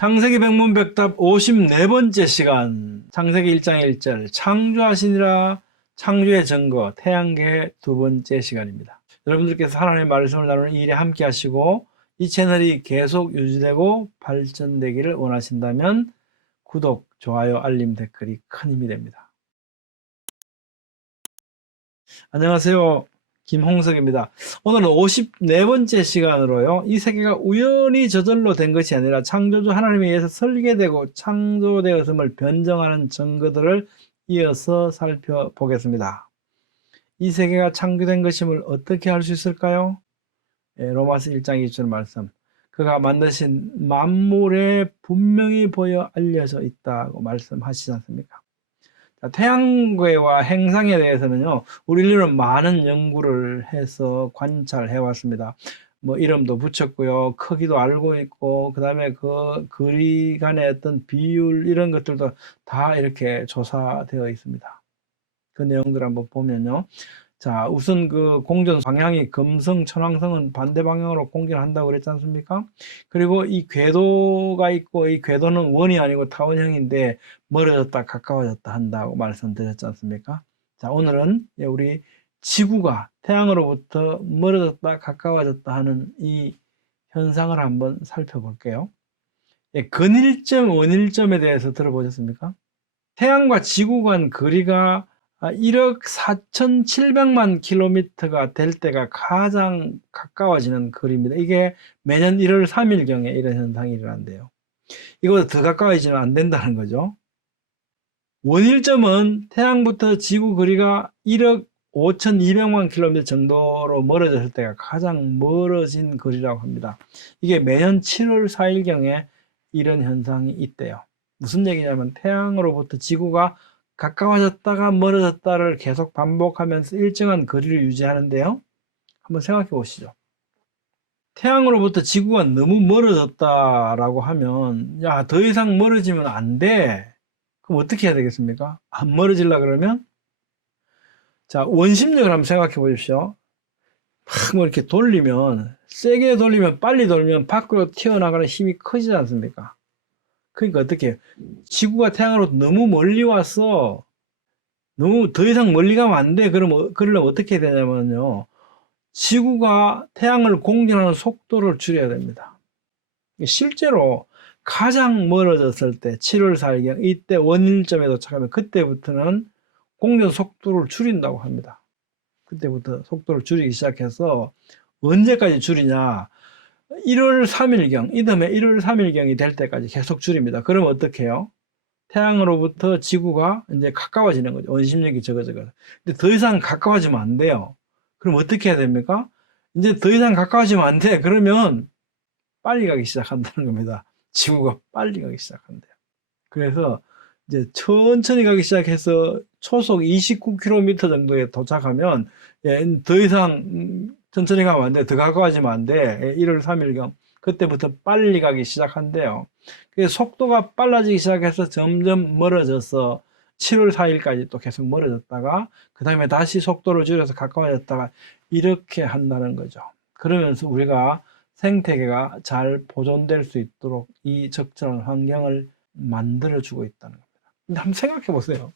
창세기 백문백답 54번째 시간, 창세기 1장 1절, 창조하시니라. 창조의 증거, 태양계의 두 번째 시간입니다. 여러분들께서 하나님의 말씀을 나누는 이 일에 함께 하시고 이 채널이 계속 유지되고 발전되기를 원하신다면 구독, 좋아요, 알림, 댓글이 큰 힘이 됩니다. 안녕하세요. 김홍석입니다. 오늘은 54번째 시간으로요. 이 세계가 우연히 저절로 된 것이 아니라 창조주 하나님에 의해서 설계되고 창조되었음을 변증하는 증거들을 이어서 살펴보겠습니다. 이 세계가 창조된 것임을 어떻게 알 수 있을까요? 로마서 1장 2절 말씀. 그가 만드신 만물에 분명히 보여 알려져 있다고 말씀하시지 않습니까? 태양계와 행성에 대해서는요, 우리 인류는 많은 연구를 해서 관찰해 왔습니다. 이름도 붙였고요, 크기도 알고 있고, 그 다음에 그 거리 간의 어떤 비율, 이런 것들도 다 이렇게 조사되어 있습니다. 그 내용들 한번 보면요. 자, 우선 그 공전 방향이 금성, 천왕성은 반대 방향으로 공전을 한다고 그랬지 않습니까? 그리고 이 궤도가 있고, 이 궤도는 원이 아니고 타원형인데 멀어졌다 가까워졌다 한다고 말씀드렸지 않습니까? 자, 오늘은 우리 지구가 태양으로부터 멀어졌다 가까워졌다 하는 이 현상을 한번 살펴볼게요. 근일점, 원일점에 대해서 들어보셨습니까? 태양과 지구 간 거리가 1억 4,700만 킬로미터가 될 때가 가장 가까워지는 거리입니다. 이게 매년 1월 3일경에 이런 현상이 일어난대요. 이거보다 더 가까워지면 안 된다는 거죠. 원일점은 태양부터 지구 거리가 1억 5,200만 킬로미터 정도로 멀어졌을 때가 가장 멀어진 거리라고 합니다. 이게 매년 7월 4일경에 이런 현상이 있대요. 무슨 얘기냐면 태양으로부터 지구가 가까워졌다가 멀어졌다를 계속 반복하면서 일정한 거리를 유지하는데요. 한번 생각해 보시죠. 태양으로부터 지구가 너무 멀어졌다라고 하면, 야, 더 이상 멀어지면 안 돼. 그럼 어떻게 해야 되겠습니까? 안 멀어지려 그러면? 자, 원심력을 한번 생각해 보십시오. 막 이렇게 돌리면, 세게 돌리면, 빨리 돌리면 밖으로 튀어나가는 힘이 커지지 않습니까? 그러니까 어떻게, 지구가 태양으로 너무 멀리 왔어. 너무 더 이상 멀리 가면 안 돼. 그러려면 어떻게 해야 되냐면요. 지구가 태양을 공전하는 속도를 줄여야 됩니다. 실제로 가장 멀어졌을 때 7월 4일경 이때 원일점에 도착하면 그때부터는 공전 속도를 줄인다고 합니다. 그때부터 속도를 줄이기 시작해서 언제까지 줄이냐? 1월 3일경, 이듬해 1월 3일경이 될 때까지 계속 줄입니다. 그럼 어떻게 해요? 태양으로부터 지구가 이제 가까워지는 거죠. 원심력이 적어져서. 근데 더 이상 가까워지면 안 돼요. 그럼 어떻게 해야 됩니까? 이제 더 이상 가까워지면 안 돼. 그러면 빨리 가기 시작한다는 겁니다. 지구가 빨리 가기 시작한대요. 그래서 이제 천천히 가기 시작해서 초속 29km 정도에 도착하면 더 이상 천천히 가면 안 돼. 더 가까워지면 안 돼. 1월 3일경. 그때부터 빨리 가기 시작한대요. 그래서 속도가 빨라지기 시작해서 점점 멀어져서 7월 4일까지 또 계속 멀어졌다가 그 다음에 다시 속도를 줄여서 가까워졌다가 이렇게 한다는 거죠. 그러면서 우리가 생태계가 잘 보존될 수 있도록 이 적절한 환경을 만들어주고 있다는 겁니다. 근데 한번 생각해 보세요.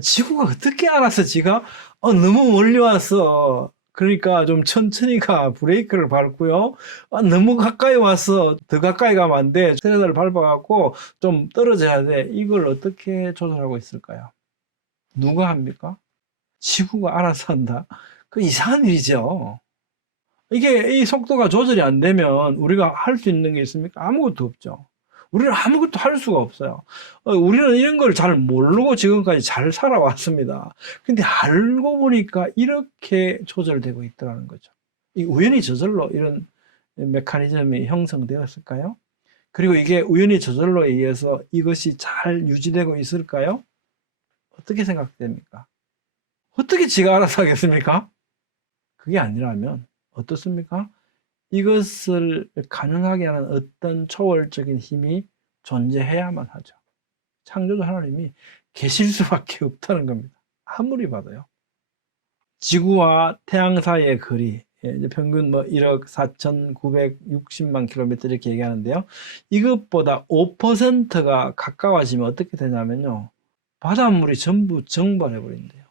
지구가 어떻게 알아서 지가 너무 멀리 왔어. 그러니까 좀 천천히 가. 브레이크를 밟고요. 너무 가까이 왔어. 더 가까이 가면 안 돼. 트레드를 밟아갖고 좀 떨어져야 돼. 이걸 어떻게 조절하고 있을까요? 누가 합니까? 지구가 알아서 한다. 그 이상한 일이죠. 이게 이 속도가 조절이 안 되면 우리가 할 수 있는 게 있습니까? 아무것도 없죠. 우리는 아무것도 할 수가 없어요. 우리는 이런 걸 잘 모르고 지금까지 잘 살아왔습니다. 근데 알고 보니까 이렇게 조절되고 있더라는 거죠. 우연히 저절로 이런 메커니즘이 형성되었을까요? 그리고 이게 우연히 저절로 의해서 이것이 잘 유지되고 있을까요? 어떻게 생각됩니까? 어떻게 지가 알아서 하겠습니까? 그게 아니라면 어떻습니까? 이것을 가능하게 하는 어떤 초월적인 힘이 존재해야만 하죠. 창조주 하나님이 계실 수밖에 없다는 겁니다. 아무리 봐도요. 지구와 태양 사이의 거리, 이제 평균 뭐 1억 4,960만 킬로미터 이렇게 얘기하는데요. 이것보다 5%가 가까워지면 어떻게 되냐면요. 바닷물이 전부 증발해 버린대요.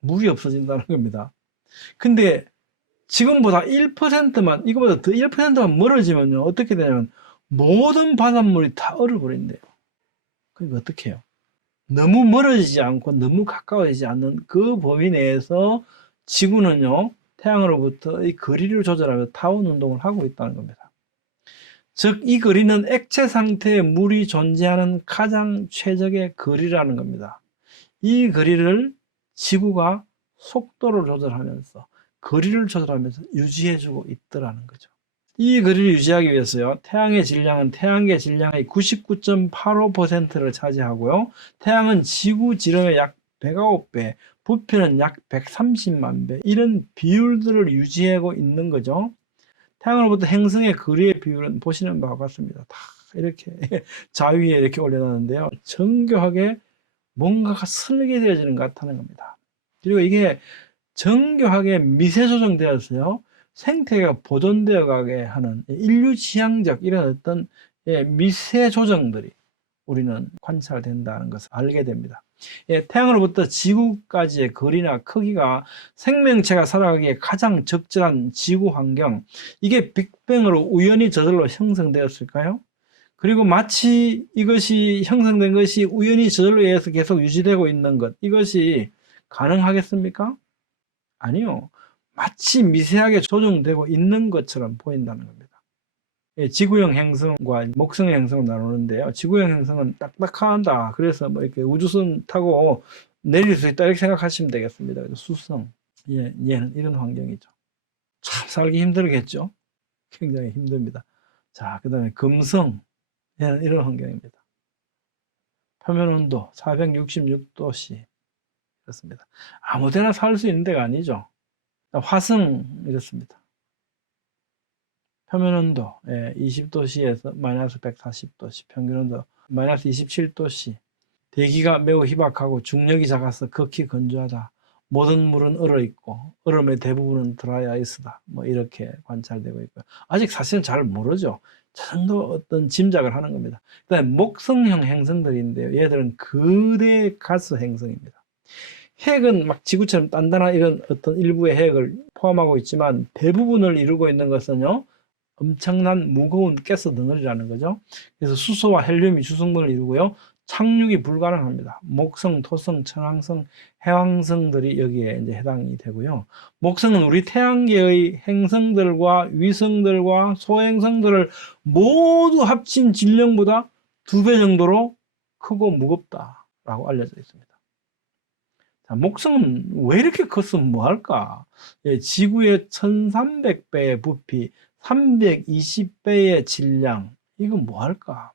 물이 없어진다는 겁니다. 근데 지금보다 1%만, 이거보다 더 1%만 멀어지면요. 어떻게 되냐면 모든 바닷물이 다 얼어버린대요. 그러니까 어떻게 해요? 너무 멀어지지 않고 너무 가까워지지 않는 그 범위 내에서 지구는요, 태양으로부터 이 거리를 조절하며 타원 운동을 하고 있다는 겁니다. 즉, 이 거리는 액체 상태의 물이 존재하는 가장 최적의 거리라는 겁니다. 이 거리를 지구가 속도를 조절하면서, 거리를 조절하면서 유지해주고 있더라는 거죠. 이 거리를 유지하기 위해서요, 태양의 질량은 태양계 질량의 99.85%를 차지하고요, 태양은 지구 지름의 약 109배, 부피는 약 130만 배, 이런 비율들을 유지하고 있는 거죠. 태양으로부터 행성의 거리의 비율은 보시는 바와 같습니다. 다 이렇게 자위에 이렇게 올려놨는데요. 정교하게 뭔가가 설계되어지는 것 같다는 겁니다. 그리고 이게 정교하게 미세 조정되어서요, 생태계가 보존되어 가게 하는 인류지향적 이런 어떤 미세 조정들이 우리는 관찰된다는 것을 알게 됩니다. 태양으로부터 지구까지의 거리나 크기가 생명체가 살아가기에 가장 적절한 지구 환경, 이게 빅뱅으로 우연히 저절로 형성되었을까요? 그리고 마치 이것이 형성된 것이 우연히 저절로 의해서 계속 유지되고 있는 것, 이것이 가능하겠습니까? 아니요. 마치 미세하게 조정되고 있는 것처럼 보인다는 겁니다. 지구형 행성과 목성형 행성을 나누는데요. 지구형 행성은 딱딱하다. 그래서 뭐 이렇게 우주선 타고 내릴 수 있다. 이렇게 생각하시면 되겠습니다. 수성. 얘는 이런 환경이죠. 참 살기 힘들겠죠? 굉장히 힘듭니다. 자, 그 다음에 금성. 얘는 이런 환경입니다. 표면 온도 466도씨. 그렇습니다. 아무 데나 살 수 있는 데가 아니죠. 화성, 이렇습니다. 표면 온도 20도씨에서 마이너스 140도씨, 평균 온도 마이너스 27도씨, 대기가 매우 희박하고 중력이 작아서 극히 건조하다. 모든 물은 얼어있고 얼음의 대부분은 드라이 아이스다. 뭐 이렇게 관찰되고 있고요. 아직 사실은 잘 모르죠. 저 정도 어떤 짐작을 하는 겁니다. 그다음에 목성형 행성들인데요. 얘들은 거대 가스 행성입니다. 핵은 막 지구처럼 단단한 이런 어떤 일부의 핵을 포함하고 있지만 대부분을 이루고 있는 것은요, 엄청난 무거운 가스 덩어리라는 거죠. 그래서 수소와 헬륨이 주성분을 이루고요, 착륙이 불가능합니다. 목성, 토성, 천왕성, 해왕성들이 여기에 이제 해당이 되고요. 목성은 우리 태양계의 행성들과 위성들과 소행성들을 모두 합친 질량보다 2배 정도로 크고 무겁다라고 알려져 있습니다. 자, 목성은 왜 이렇게 컸으면 뭐할까? 지구의 1300배의 부피, 320배의 질량, 이건 뭐할까?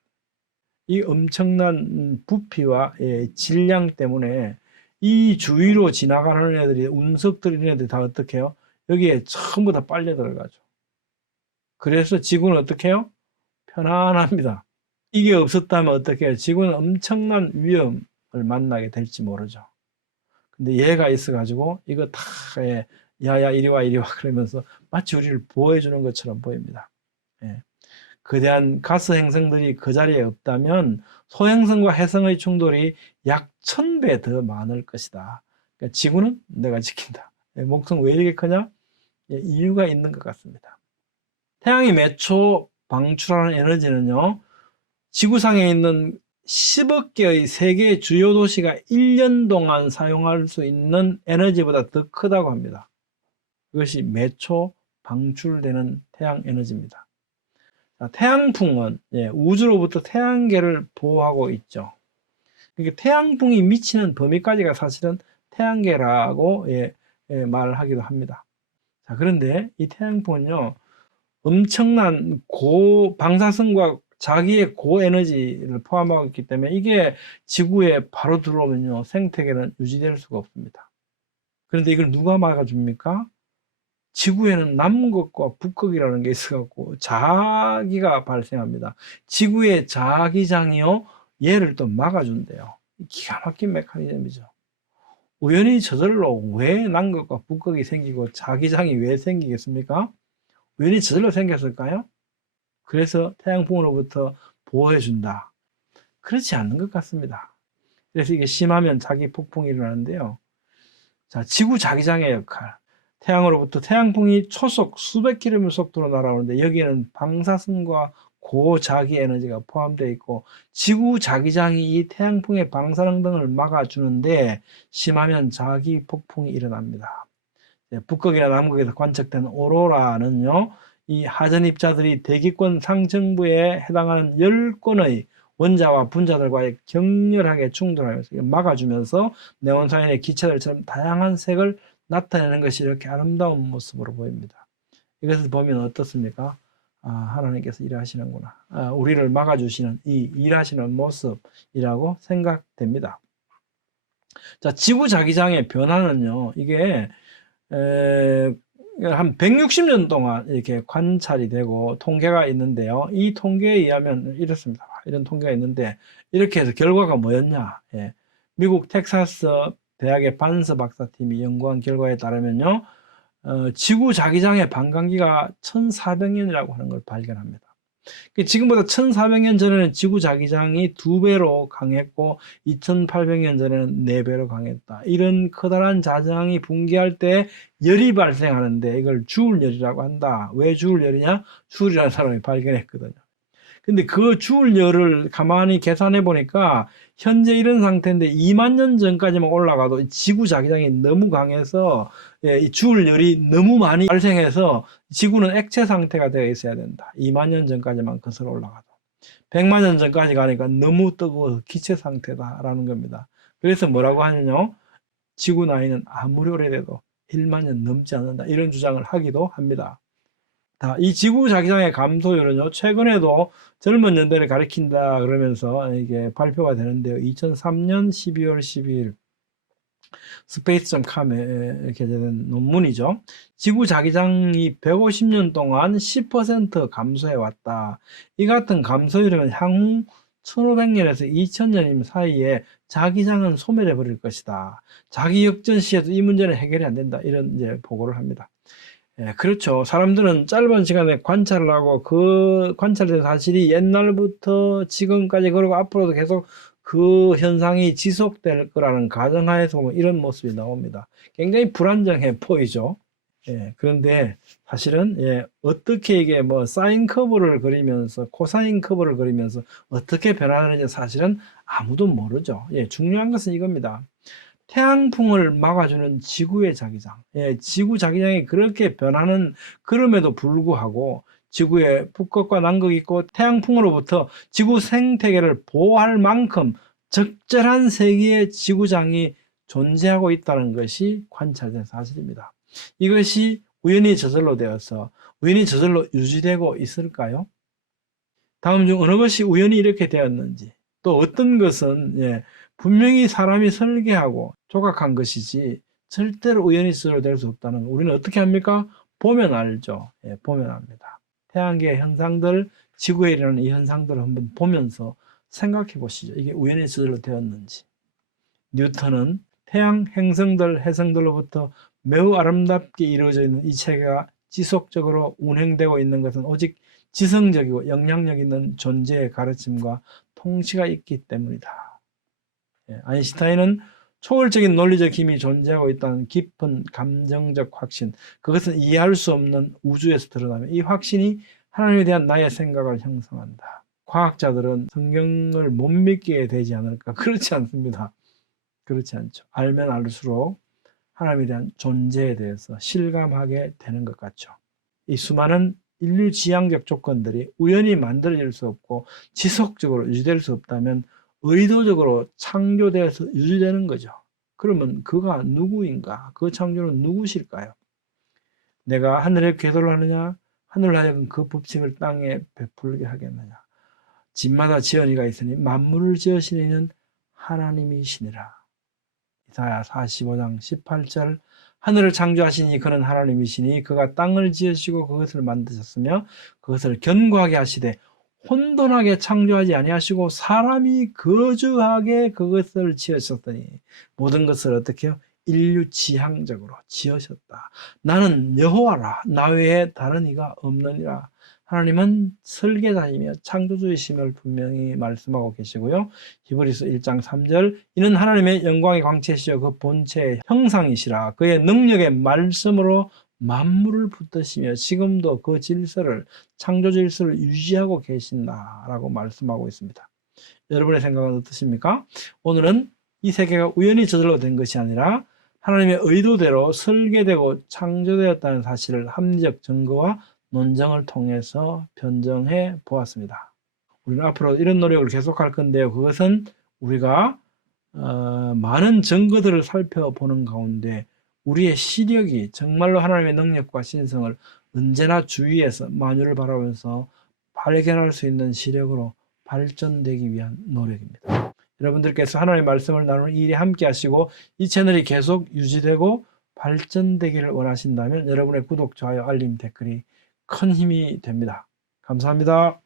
이 엄청난 부피와 질량 때문에 이 주위로 지나가는 애들이, 운석들 이런 애들이 다 어떻게 해요? 여기에 전부 다 빨려 들어가죠. 그래서 지구는 어떻게 해요? 편안합니다. 이게 없었다면 어떻게 해요? 지구는 엄청난 위험을 만나게 될지 모르죠. 근데 얘가 있어가지고 이거 다 야야 이리 와 이리 와 그러면서 마치 우리를 보호해주는 것처럼 보입니다. 거대한 가스 행성들이 그 자리에 없다면 소행성과 해성의 충돌이 약 1000배 더 많을 것이다. 그러니까 지구는 내가 지킨다. 목성 왜 이렇게 크냐? 이유가 있는 것 같습니다. 태양이 매초 방출하는 에너지는요, 지구상에 있는 10억 개의 세계 주요 도시가 1년 동안 사용할 수 있는 에너지보다 더 크다고 합니다. 그것이 매초 방출되는 태양 에너지입니다. 자, 태양풍은 우주로부터 태양계를 보호하고 있죠. 그러니까 태양풍이 미치는 범위까지가 사실은 태양계라고 말하기도 합니다. 자, 그런데 이 태양풍은요, 엄청난 고방사성과 자기의 고에너지를 포함하고 있기 때문에 이게 지구에 바로 들어오면요, 생태계는 유지될 수가 없습니다. 그런데 이걸 누가 막아줍니까? 지구에는 남극과 북극이라는 게 있어갖고 자기가 발생합니다. 지구의 자기장이요, 얘를 또 막아준대요. 기가 막힌 메커니즘이죠. 우연히 저절로 왜 남극과 북극이 생기고 자기장이 왜 생기겠습니까? 우연히 저절로 생겼을까요? 그래서 태양풍으로부터 보호해준다. 그렇지 않는 것 같습니다. 그래서 이게 심하면 자기 폭풍이 일어나는데요. 자, 지구 자기장의 역할. 태양으로부터 태양풍이 초속 수백 킬로미터 속도로 날아오는데 여기에는 방사선과 고자기 에너지가 포함되어 있고 지구 자기장이 이 태양풍의 방사능 등을 막아주는데 심하면 자기 폭풍이 일어납니다. 북극이나 남극에서 관측된 오로라는요, 이 하전 입자들이 대기권 상층부에 해당하는 10건의 원자와 분자들과의 격렬하게 충돌하면서 막아주면서 네온사인의 기체들처럼 다양한 색을 나타내는 것이 이렇게 아름다운 모습으로 보입니다. 이것을 보면 어떻습니까? 아, 하나님께서 일하시는구나. 아, 우리를 막아주시는 이 일하시는 모습이라고 생각됩니다. 자, 지구 자기장의 변화는요, 이게 한 160년 동안 이렇게 관찰이 되고 통계가 있는데요. 이 통계에 의하면 이렇습니다. 이런 통계가 있는데 이렇게 해서 결과가 뭐였냐? 예. 미국 텍사스 대학의 반스 박사팀이 연구한 결과에 따르면요. 지구 자기장의 반감기가 1400년이라고 하는 걸 발견합니다. 지금보다 1400년 전에는 지구 자기장이 2배로 강했고 2800년 전에는 4배로 강했다. 이런 커다란 자장이 붕괴할 때 열이 발생하는데 이걸 주울열이라고 한다. 왜 주울열이냐? 주울이라는 사람이 발견했거든요. 근데 그 주울열을 가만히 계산해 보니까 현재 이런 상태인데 2만 년 전까지만 올라가도 지구 자기장이 너무 강해서 이 주울열이 너무 많이 발생해서 지구는 액체 상태가 되어 있어야 된다. 2만 년 전까지만 거슬러 올라가도. 100만 년 전까지 가니까 너무 뜨거워서 기체 상태다라는 겁니다. 그래서 뭐라고 하냐면 지구 나이는 아무리 오래돼도 1만 년 넘지 않는다. 이런 주장을 하기도 합니다. 이 지구 자기장의 감소율은요, 최근에도 젊은 연대를 가리킨다 그러면서 이게 발표가 되는데요. 2003년 12월 12일 space.com에 게재된 논문이죠. 지구 자기장이 150년 동안 10% 감소해 왔다. 이 같은 감소율은 향후 1500년에서 2000년 사이에 자기장은 소멸해 버릴 것이다. 자기 역전 시에도 이 문제는 해결이 안 된다. 이런 이제 보고를 합니다. 예, 그렇죠. 사람들은 짧은 시간에 관찰을 하고 그 관찰된 사실이 옛날부터 지금까지 그리고 앞으로도 계속 그 현상이 지속될 거라는 가정하에서 보면 이런 모습이 나옵니다. 굉장히 불안정해 보이죠. 예, 그런데 사실은 어떻게 이게 뭐 사인 커브를 그리면서 코사인 커브를 그리면서 어떻게 변하는지 사실은 아무도 모르죠. 예, 중요한 것은 이겁니다. 태양풍을 막아주는 지구의 자기장. 지구 자기장이 그렇게 변하는 그럼에도 불구하고 지구에 북극과 남극이 있고 태양풍으로부터 지구 생태계를 보호할 만큼 적절한 세기의 지구장이 존재하고 있다는 것이 관찰된 사실입니다. 이것이 우연히 저절로 되어서 우연히 저절로 유지되고 있을까요? 다음 중 어느 것이 우연히 이렇게 되었는지, 또 어떤 것은 분명히 사람이 설계하고 조각한 것이지 절대로 우연히 저절로 될 수 없다는 거. 우리는 어떻게 합니까? 보면 알죠. 보면 압니다. 태양계의 현상들, 지구에 일어나는 이 현상들을 한번 보면서 생각해 보시죠. 이게 우연히 저절로 되었는지. 뉴턴은 태양, 행성들, 해성들로부터 매우 아름답게 이루어져 있는 이 체계가 지속적으로 운행되고 있는 것은 오직 지성적이고 영향력 있는 존재의 가르침과 통치가 있기 때문이다. 아인슈타인은 초월적인 논리적 힘이 존재하고 있다는 깊은 감정적 확신, 그것은 이해할 수 없는 우주에서 드러나며 이 확신이 하나님에 대한 나의 생각을 형성한다. 과학자들은 성경을 못 믿게 되지 않을까? 그렇지 않습니다. 그렇지 않죠. 알면 알수록 하나님에 대한 존재에 대해서 실감하게 되는 것 같죠. 이 수많은 인류 지향적 조건들이 우연히 만들어질 수 없고 지속적으로 유지될 수 없다면 의도적으로 창조되어서 유지되는 거죠. 그러면 그가 누구인가? 그 창조는 누구실까요? 내가 하늘에 궤도를 하느냐? 하늘을 하여금 그 법칙을 땅에 베풀게 하겠느냐? 집마다 지연이가 있으니 만물을 지으신 이는 하나님이시니라. 이사야 45장 18절 하늘을 창조하시니 그는 하나님이시니 그가 땅을 지으시고 그것을 만드셨으며 그것을 견고하게 하시되 혼돈하게 창조하지 아니하시고 사람이 거주하게 그것을 지으셨더니 모든 것을 어떻게 해요? 일류지향적으로 지으셨다. 나는 여호와라. 나 외에 다른 이가 없느니라. 하나님은 설계자이며 창조주이심을 분명히 말씀하고 계시고요. 히브리서 1장 3절 이는 하나님의 영광의 광채시여 그 본체의 형상이시라. 그의 능력의 말씀으로 만물을 붙드시며 지금도 그 질서를 창조 질서를 유지하고 계신다라고 말씀하고 있습니다. 여러분의 생각은 어떠십니까? 오늘은 이 세계가 우연히 저절로 된 것이 아니라 하나님의 의도대로 설계되고 창조되었다는 사실을 합리적 증거와 논증을 통해서 변증해 보았습니다. 우리는 앞으로 이런 노력을 계속할 건데요. 그것은 우리가 많은 증거들을 살펴보는 가운데 우리의 시력이 정말로 하나님의 능력과 신성을 언제나 주위에서 만유를 바라보면서 발견할 수 있는 시력으로 발전되기 위한 노력입니다. 여러분들께서 하나님의 말씀을 나누는 일에 함께 하시고 이 채널이 계속 유지되고 발전되기를 원하신다면 여러분의 구독, 좋아요, 알림, 댓글이 큰 힘이 됩니다. 감사합니다.